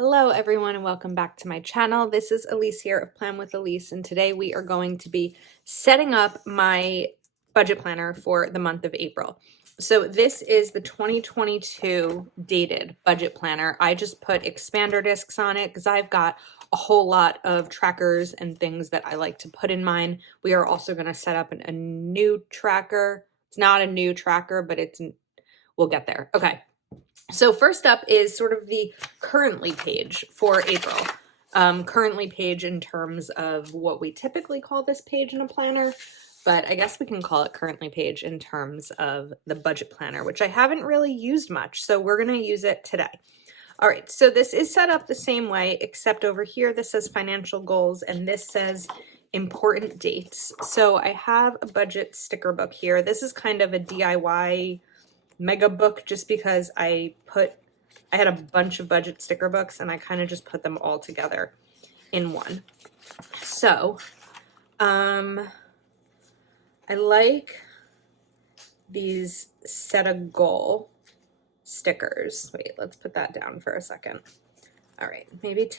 Hello everyone and welcome back to my channel. This is Elise here of Plan with Elise, and today we are going to be setting up my budget planner for the month of April. So this is the 2022 dated budget planner. I just put expander discs on it because I've got a whole lot of trackers and things that I like to put in mine. We are also going to set up a new tracker. It's not a new tracker, but we'll get there. Okay. So first up is sort of the currently page for April. Currently page in terms of what we typically call this page in a planner, but I guess we can call it currently page in terms of the budget planner, which I haven't really used much, so we're going to use it today. All right, so this is set up the same way, except over here this says financial goals and this says important dates. So I have a budget sticker book here. This is kind of a DIY mega book just because I had a bunch of budget sticker books and I kind of just put them all together in one. So I like these set a goal stickers. Wait, let's put that down for a second. All right, maybe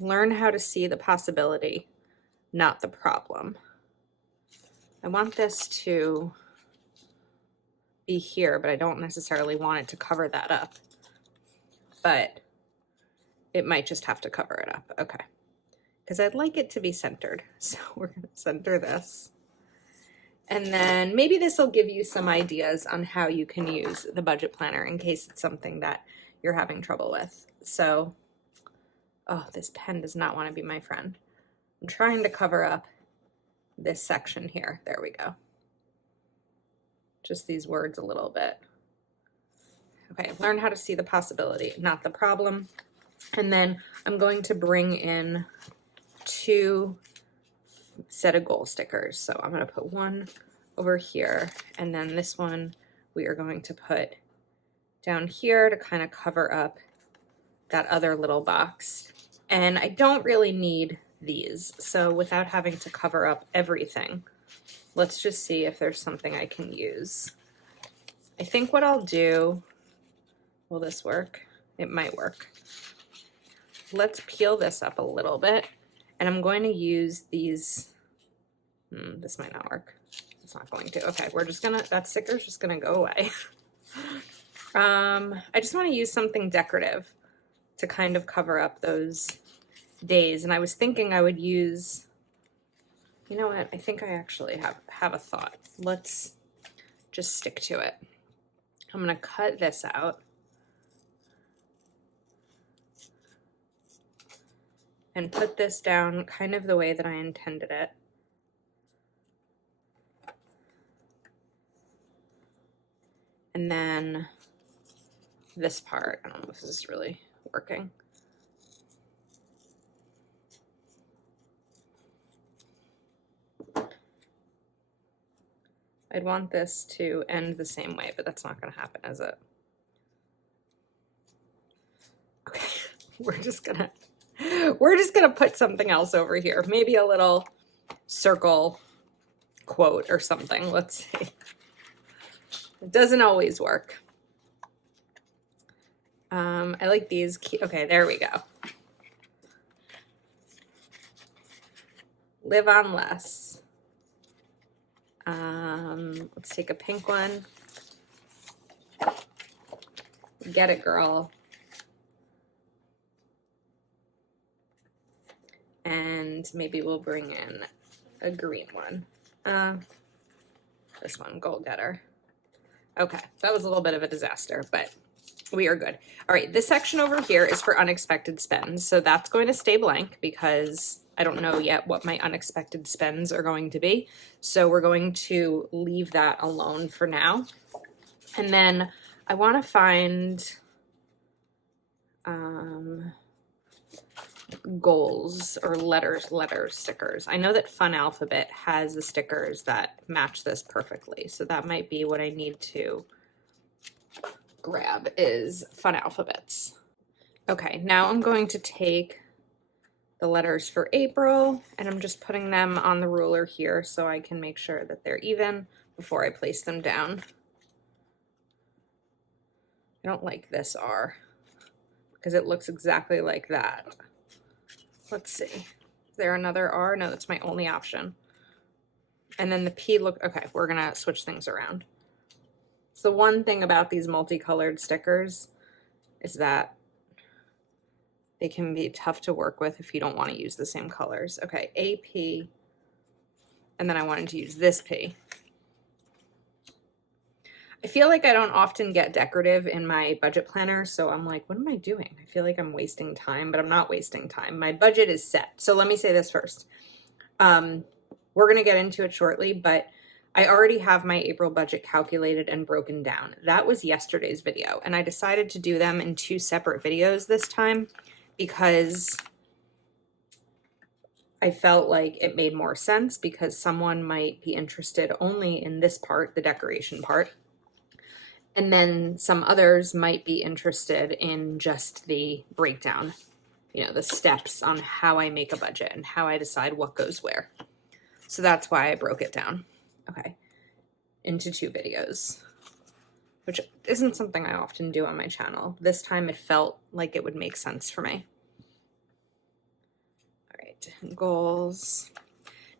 learn how to see the possibility, not the problem. I want this to be here, but I don't necessarily want it to cover that up, but it might just have to cover it up. Okay, because I'd like it to be centered, so we're going to center this, and then maybe this will give you some ideas on how you can use the budget planner in case it's something that you're having trouble with. So this pen does not want to be my friend. I'm trying to cover up this section here. There we go. Just these words a little bit. Okay, learn how to see the possibility, not the problem. And then I'm going to bring in 2 set of goal stickers. So I'm going to put one over here, and then this one we are going to put down here to kind of cover up that other little box. And I don't really need these, so without having to cover up everything, let's just see if there's something I can use. I think what I'll do, will this work? It might work. Let's peel this up a little bit, and I'm going to use these. This might not work. It's not going to. Okay, that sticker's just gonna go away. I just want to use something decorative to kind of cover up those days, and I was thinking I would use, you know what, I think I actually have a thought. Let's just stick to it. I'm gonna cut this out and put this down kind of the way that I intended it. And then this part, I don't know if this is really working. I'd want this to end the same way, but that's not going to happen, is it? Okay, we're just gonna put something else over here. Maybe a little circle quote or something. Let's see. It doesn't always work. I like these. Okay, there we go. Live on less. Let's take a pink one. Get it, girl. And maybe we'll bring in a green one. This one, goal getter. Okay, that was a little bit of a disaster, but we are good. All right, this section over here is for unexpected spends. So that's going to stay blank because I don't know yet what my unexpected spends are going to be. So we're going to leave that alone for now. And then I want to find goals or letters stickers. I know that Fun Alphabet has the stickers that match this perfectly. So that might be what I need to grab is Fun Alphabets. Okay, now I'm going to take the letters for April and I'm just putting them on the ruler here so I can make sure that they're even before I place them down. I don't like this R. because it looks exactly like that. Let's see. Is there another R? No, that's my only option. And then the P okay, we're gonna switch things around. So the one thing about these multicolored stickers is that they can be tough to work with if you don't want to use the same colors. Okay, AP, and then I wanted to use this P. I feel like I don't often get decorative in my budget planner, so I'm like, what am I doing? I feel like I'm wasting time, but I'm not wasting time. My budget is set. So let me say this first. We're going to get into it shortly, but I already have my April budget calculated and broken down. That was yesterday's video, and I decided to do them in 2 separate videos this time because I felt like it made more sense, because someone might be interested only in this part, the decoration part, and then some others might be interested in just the breakdown, you know, the steps on how I make a budget and how I decide what goes where. So that's why I broke it down, okay, into 2 videos, which isn't something I often do on my channel. This time it felt like it would make sense for me. All right, goals.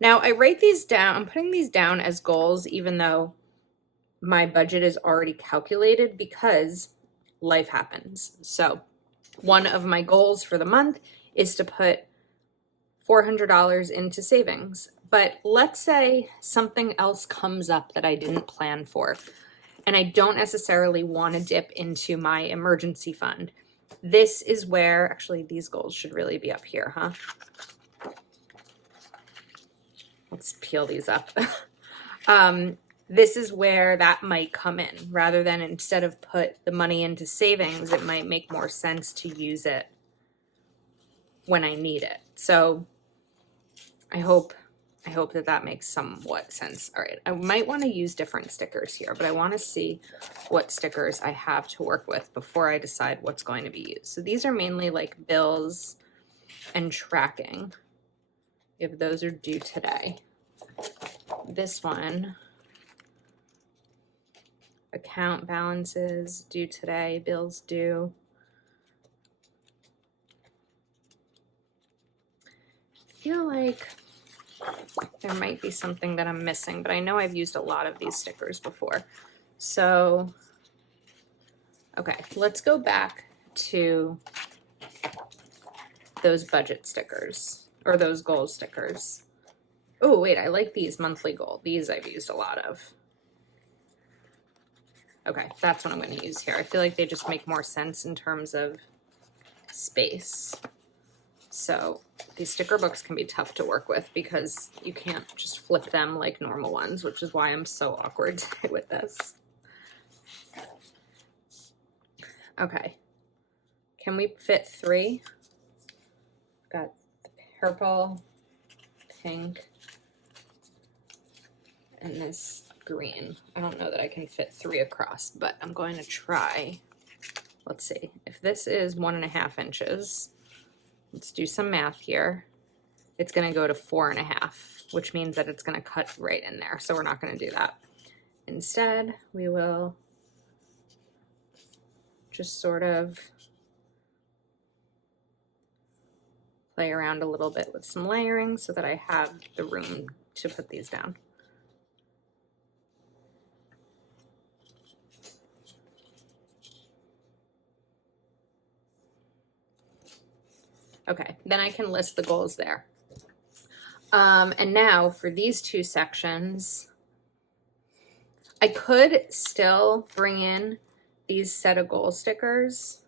Now I write these down, I'm putting these down as goals, even though my budget is already calculated, because life happens. So one of my goals for the month is to put $400 into savings. But let's say something else comes up that I didn't plan for, and I don't necessarily want to dip into my emergency fund. This is where, actually, these goals should really be up here, huh? Let's peel these up. This is where that might come in, rather than instead of put the money into savings, it might make more sense to use it when I need it. So I hope that makes somewhat sense. All right, I might want to use different stickers here, but I want to see what stickers I have to work with before I decide what's going to be used. So these are mainly like bills and tracking, if those are due today. This one, account balances due today, bills due. I feel like there might be something that I'm missing, but I know I've used a lot of these stickers before. So, okay, let's go back to those budget stickers, or those goal stickers. Oh, wait, I like these monthly goal. These I've used a lot of. Okay, that's what I'm going to use here. I feel like they just make more sense in terms of space. So these sticker books can be tough to work with because you can't just flip them like normal ones, which is why I'm so awkward today with this. Okay, can we fit 3? Got the purple, pink, and this green. I don't know that I can fit 3 across, but I'm going to try. Let's see, if this is 1.5 inches, let's do some math here. It's going to go to 4.5, which means that it's going to cut right in there. So we're not going to do that. Instead, we will just sort of play around a little bit with some layering so that I have the room to put these down. Okay, then I can list the goals there. And now for these 2 sections, I could still bring in these set of goal stickers,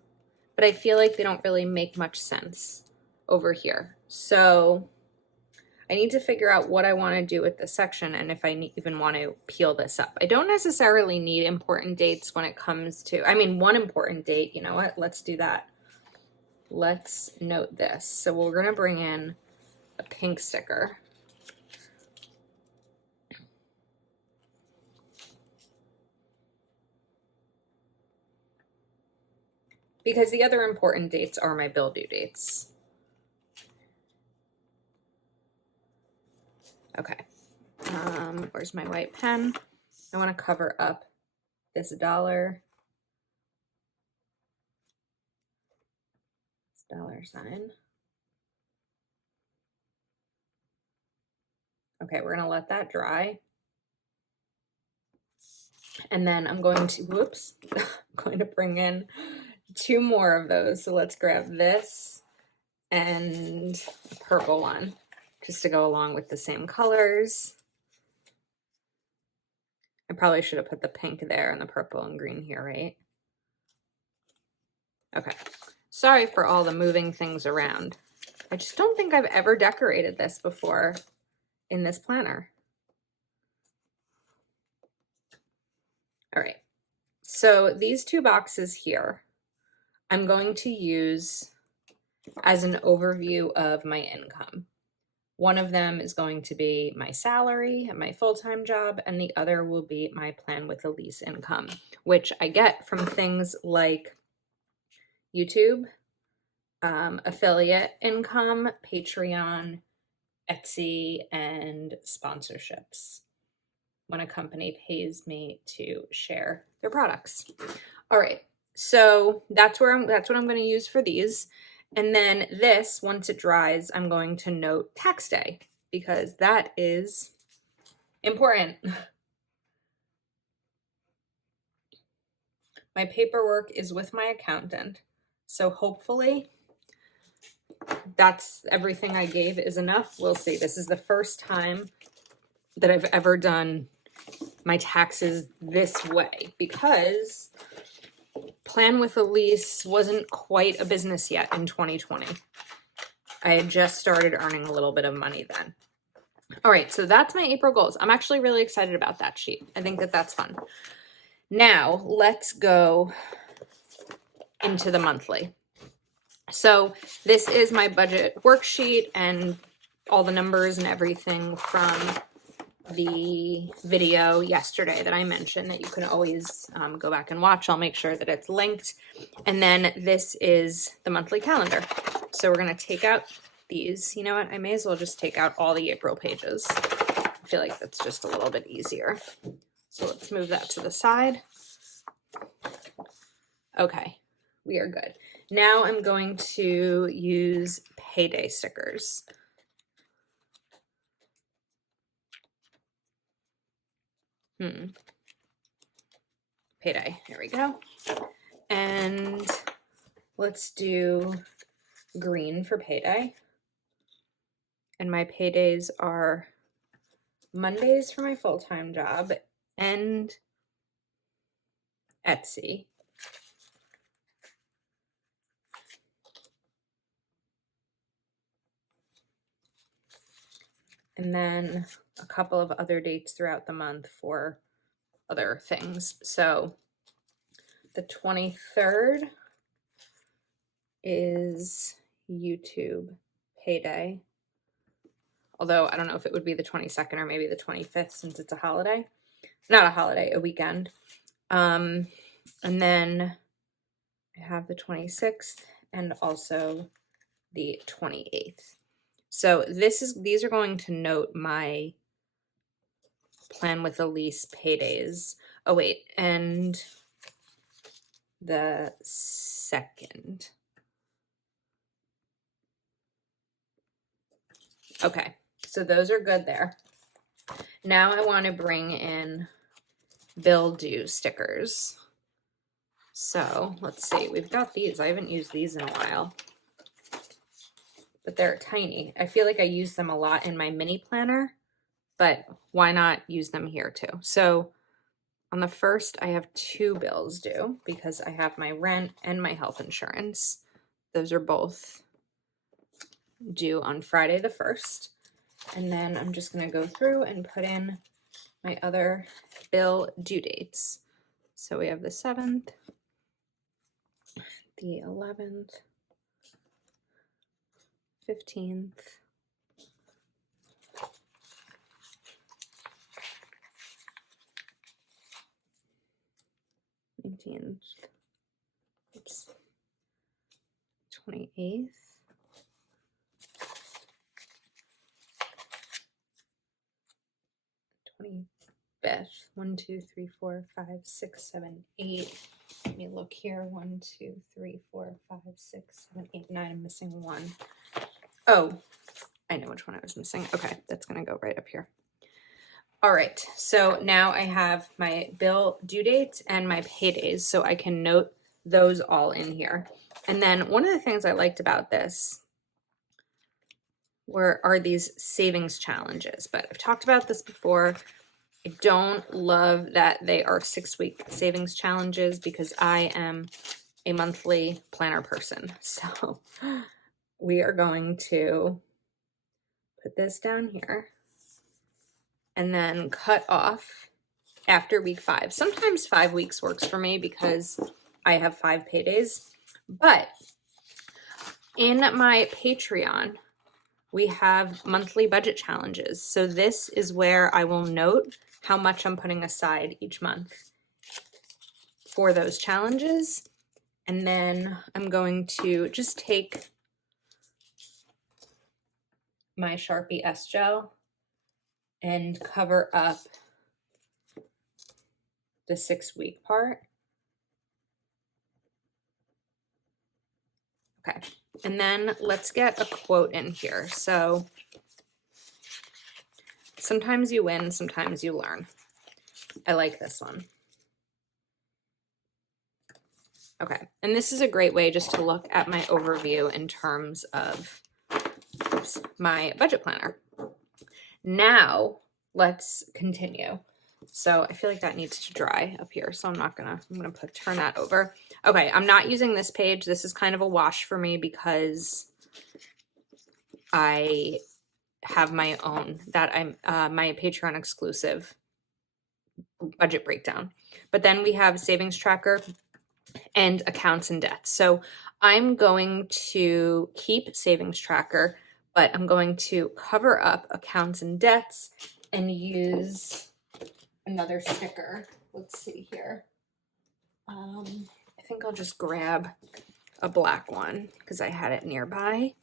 but I feel like they don't really make much sense over here. So I need to figure out what I want to do with this section and if I even want to peel this up. I don't necessarily need important dates when it comes to, I mean, one important date, you know what? Let's do that. Let's note this. So we're going to bring in a pink sticker. Because the other important dates are my bill due dates. Okay. Where's my white pen? I want to cover up this $1. $. Okay, we're gonna let that dry. And then I'm going to, whoops, I'm going to bring in 2 more of those. So let's grab this and a purple one just to go along with the same colors. I probably should have put the pink there and the purple and green here, right? Okay. Sorry for all the moving things around. I just don't think I've ever decorated this before in this planner. All right. So these 2 boxes here, I'm going to use as an overview of my income. One of them is going to be my salary at my full-time job, and the other will be my Plan with Elise income, which I get from things like YouTube, affiliate income, Patreon, Etsy, and sponsorships when a company pays me to share their products. All right, so that's what I'm going to use for these. And then this, once it dries, I'm going to note tax day because that is important. My paperwork is with my accountant, so hopefully that's everything I gave is enough. We'll see. This is the first time that I've ever done my taxes this way because Plan with Elise wasn't quite a business yet in 2020. I had just started earning a little bit of money then. All right, so that's my April goals. I'm actually really excited about that sheet. I think that that's fun. Now, let's go into the monthly. So this is my budget worksheet and all the numbers and everything from the video yesterday that I mentioned that you can always go back and watch. I'll make sure that it's linked. And then this is the monthly calendar. So we're going to take out these. You know what? I may as well just take out all the April pages. I feel like that's just a little bit easier. So let's move that to the side. Okay, we are good. Now I'm going to use payday stickers. Payday, here we go. And let's do green for payday. And my paydays are Mondays for my full-time job and Etsy. And then a couple of other dates throughout the month for other things. So the 23rd is YouTube payday. Although I don't know if it would be the 22nd or maybe the 25th since it's a holiday. Not a holiday, a weekend. And then I have the 26th and also the 28th. So these are going to note my Plan with Elise paydays. Oh wait, and the 2nd. Okay, so those are good there. Now I want to bring in bill due stickers. So let's see, we've got these. I haven't used these in a while, but they're tiny. I feel like I use them a lot in my mini planner, but why not use them here too? So on the 1st, I have 2 bills due because I have my rent and my health insurance. Those are both due on Friday the 1st. And then I'm just going to go through and put in my other bill due dates. So we have the 7th, the 11th, 15th, 19th, 28th, 25th, 1, 2, 3, 4, 5, 6, 7, 8, Let me look here. 1, 2, 3, 4, 5, 6, 7, 8, 9. I'm missing one. Oh, I know which one I was missing. Okay, that's going to go right up here. All right, so now I have my bill due dates and my paydays, so I can note those all in here. And then one of the things I liked about this are these savings challenges, but I've talked about this before. I don't love that they are 6-week savings challenges because I am a monthly planner person. So we are going to put this down here and then cut off after week 5. Sometimes 5 weeks works for me because I have 5 paydays, but in my Patreon, we have monthly budget challenges. So this is where I will note how much I'm putting aside each month for those challenges. And then I'm going to just take my Sharpie S-Gel and cover up the 6-week part. Okay, and then let's get a quote in here. So sometimes you win, sometimes you learn. I like this one. Okay, and this is a great way just to look at my overview in terms of my budget planner. Now let's continue. So I feel like that needs to dry up here, so I'm gonna turn that over. Okay, I'm not using this page. This is kind of a wash for me because I have my own my Patreon exclusive budget breakdown. But then we have savings tracker and accounts and debts. So I'm going to keep savings tracker, but I'm going to cover up accounts and debts and use another sticker. Let's see here. I think I'll just grab a black one because I had it nearby.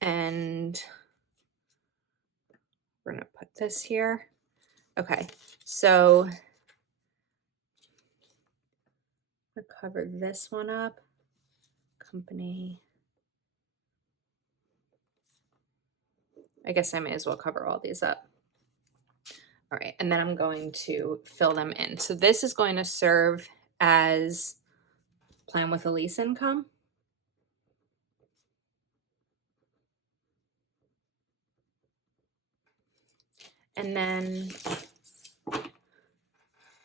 And we're going to put this here. Okay, so I'll cover this one up. Company. I guess I may as well cover all these up. All right, and then I'm going to fill them in. So this is going to serve as Plan with Elise income. And then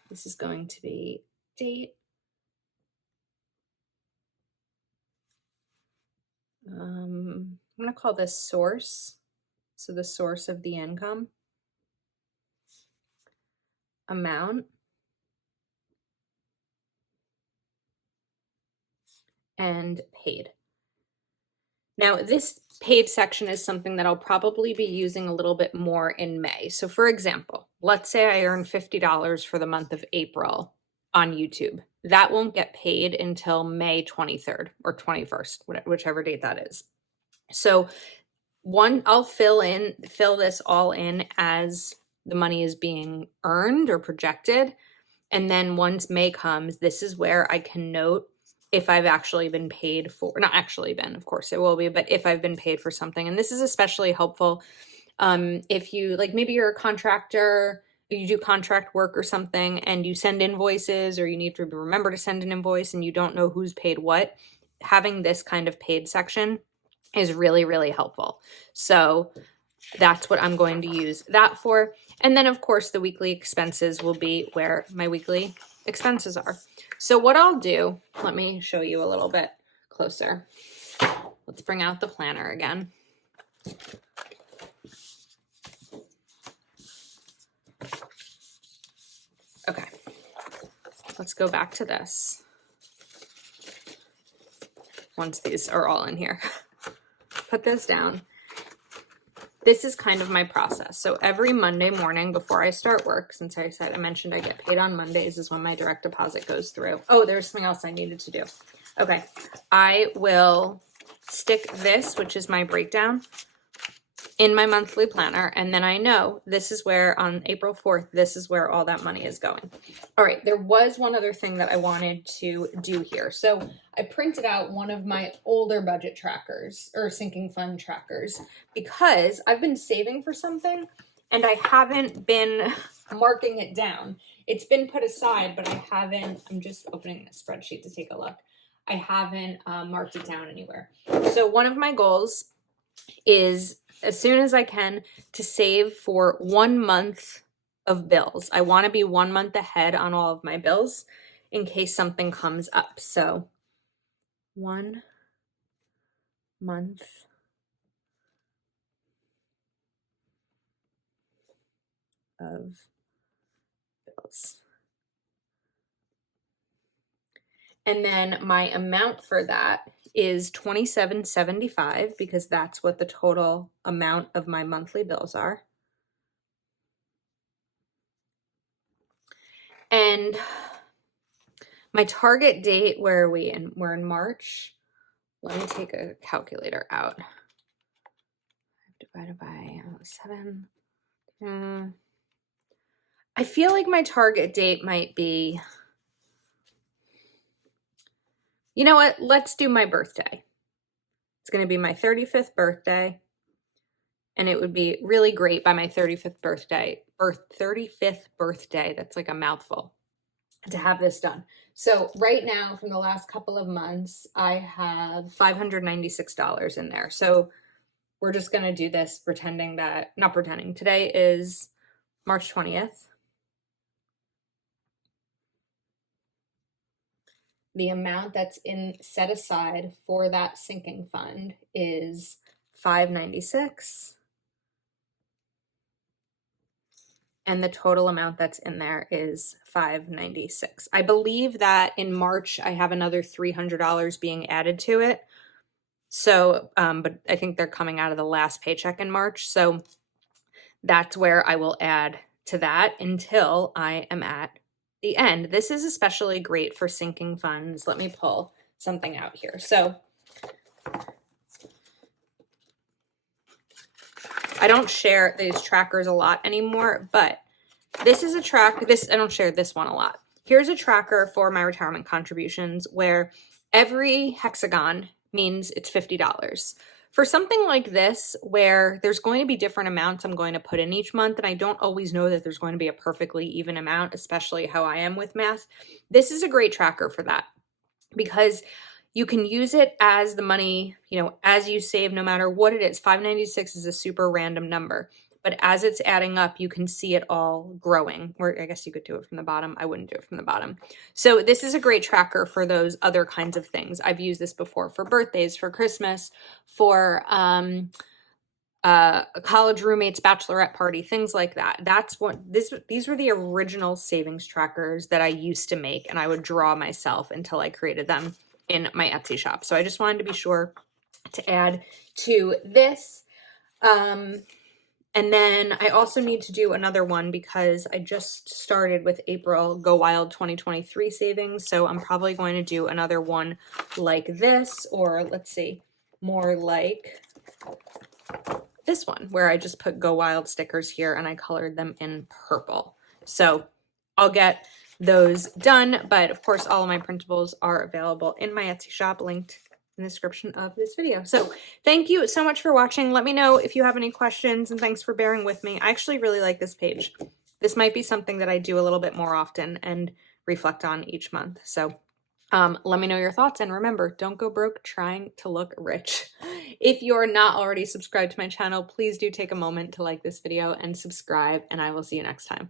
this is going to be date. I'm going to call this source. So the source of the income. Amount. And paid. Now, this paid section is something that I'll probably be using a little bit more in May. So for example, let's say I earn $50 for the month of April on YouTube. That won't get paid until May 23rd or 21st, whichever date that is. So I'll fill this all in as the money is being earned or projected. And then once May comes, this is where I can note if I've actually been paid for, not actually been, of course it will be, but if I've been paid for something. And this is especially helpful if you, like maybe you're a contractor, you do contract work or something and you send invoices or you need to remember to send an invoice and you don't know who's paid what. Having this kind of paid section is really, really helpful. So that's what I'm going to use that for. And then of course the weekly expenses will be where my weekly expenses are. So what I'll do, let me show you a little bit closer. Let's bring out the planner again. Okay, let's go back to this. Once these are all in here, put this down. This is kind of my process. So every Monday morning before I start work, since I mentioned I get paid on Mondays is when my direct deposit goes through. Oh, there's something else I needed to do. Okay, I will stick this, which is my breakdown, in my monthly planner, and then I know this is where on April 4th, this is where all that money is going. All right, there was one other thing that I wanted to do here. So I printed out one of my older budget trackers or sinking fund trackers because I've been saving for something and I haven't been marking it down. It's been put aside, but I haven't, I'm just opening the spreadsheet to take a look. I haven't marked it down anywhere. So one of my goals is, as soon as I can, to save for 1 month of bills. I want to be 1 month ahead on all of my bills in case something comes up. So 1 month of bills. And then my amount for that is $27.75 because that's what the total amount of my monthly bills are. And my target date, where are we in? We're in March. Let me take a calculator out. Divided by 7. I feel like my target date might be, you know what? Let's do my birthday. It's going to be my 35th birthday. And it would be really great by my 35th birthday, that's like a mouthful, to have this done. So right now, from the last couple of months, I have $596 in there. So we're just going to do this pretending that, not pretending, today is March 20th. The amount that's set aside for that sinking fund is $596. And the total amount that's in there is $596. I believe that in March, I have another $300 being added to it. So, but I think they're coming out of the last paycheck in March. So that's where I will add to that until I am at the end. This is especially great for sinking funds. Let me pull something out here. So I don't share these trackers a lot anymore, but this is a track, I don't share this one a lot. Here's a tracker for my retirement contributions where every hexagon means it's $50. For something like this, where there's going to be different amounts I'm going to put in each month, and I don't always know that there's going to be a perfectly even amount, especially how I am with math, this is a great tracker for that because you can use it as the money, as you save, no matter what it is. 596 is a super random number, but as it's adding up, you can see it all growing. Or I guess you could do it from the bottom. I wouldn't do it from the bottom. So this is a great tracker for those other kinds of things. I've used this before for birthdays, for Christmas, for a college roommate's bachelorette party, things like that. These were the original savings trackers that I used to make, and I would draw myself until I created them in my Etsy shop. So I just wanted to be sure to add to this. And then I also need to do another one because I just started with April Go Wild 2023 savings. So I'm probably going to do another one like this, or let's see, more like this one where I just put Go Wild stickers here and I colored them in purple. So I'll get those done, but of course all of my printables are available in my Etsy shop, linked in the description of this video. So thank you so much for watching. Let me know if you have any questions, and thanks for bearing with me. I actually really like this page. This might be something that I do a little bit more often and reflect on each month. So let me know your thoughts, and remember, don't go broke trying to look rich. If you're not already subscribed to my channel, please do take a moment to like this video and subscribe, and I will see you next time.